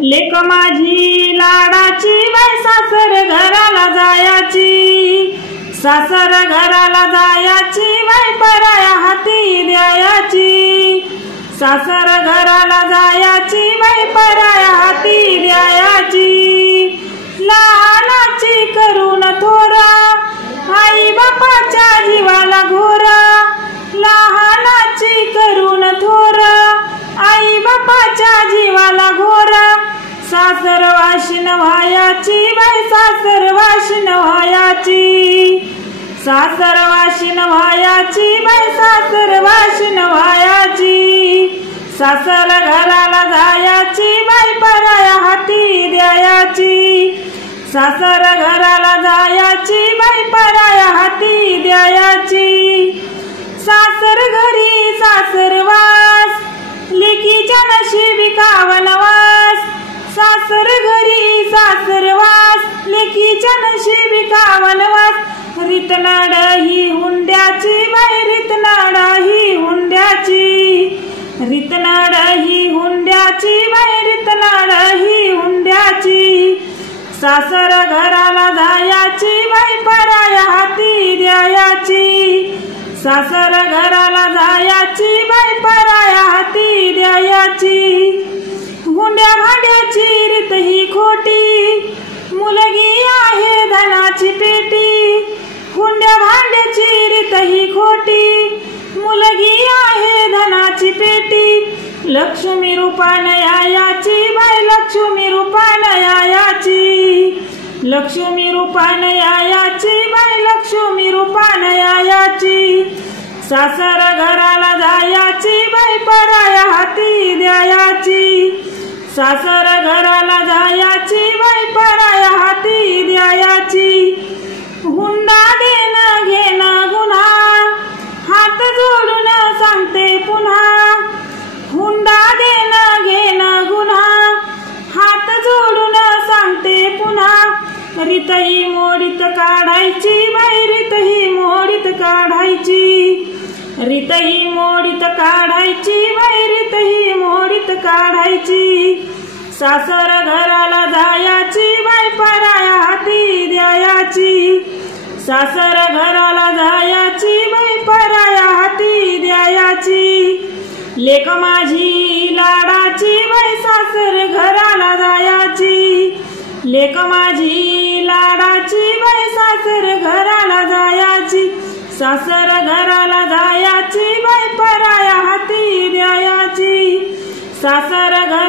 लेक माझी लाडाची बाई सासर घराला जायाची, सासर घराला जायाची बाई पराया हाती द्यायाची, सासर घराला जायाची बाई पराया हाती द्यायाची। लहानाची करून थोरा आई बापाच्या जीवाला घोरा, लहानाची करून थोरा आई बापाच्या जीवाला घोरा। सासर वाशिन व्हायाची बाई सासर वाशिन व्हायाची, सासर वाशिन व्हायाची बाई सासर वाशिन व्हायाची। सासर घराला जायाची बाई पराया हाती द्यायाची, सासर घराला जायाची बाई पराया हाती द्यायाची। सासर घरी सासरवास लेकीच्या नशिबी का वनवास, सासर घरी सासरवास लेकीच्या नशिबी का वनवास। रीतनाड ही हुंड्याची बाई रीतनाड ही हुंड्याची, रीतनाड ही हुंड्याची बाई रीतनाड ही हुंड्याची। सासर घराला जायाची बाई पराया हाती द्यायाची, सासर घराला जायाची बाई पराया हाती द्यायाची। हुंड्या भांड्याची रीत ही खोटी मुलगी आहे धनाची पेटी, हुंड्या भांड्याची रीत ही खोटी मुलगी आहे धनाची पेटी। लक्ष्मी रूपाने यायाची बाई लक्ष्मी रूपाने यायाची, लक्ष्मी रूपाने यायाची बाई लक्ष्मी रूपाने यायाची। सासर घराला जायाची बाई पराया हाती द्यायाची, सासर घराला जायाची बाई पराया हाती द्यायाची। हुंडा देणं घेणं गुन्हा हात जोडून सांगते पुन्हा, हुंडा देणं घेणं गुन्हा हात जोडून सांगते पुन्हा। रीत ही मोडीत काढायची बाई रीत ही मोडीत काढायची, रीत ही मोडीत काढायची बाई रीत ही मोडीत काढायची। सासर घराला जायाची बाई पराया हाती द्यायाची, सासर घराला जायाची बाई पराया हाती द्यायाची। लेक माझी लाडाची बाई सासर घराला जायाची, लेक माझी लाडाची बाई सासर घराला जायाची, सासर घराला जायाची बाई पराया हाती द्यायाची, सासर घर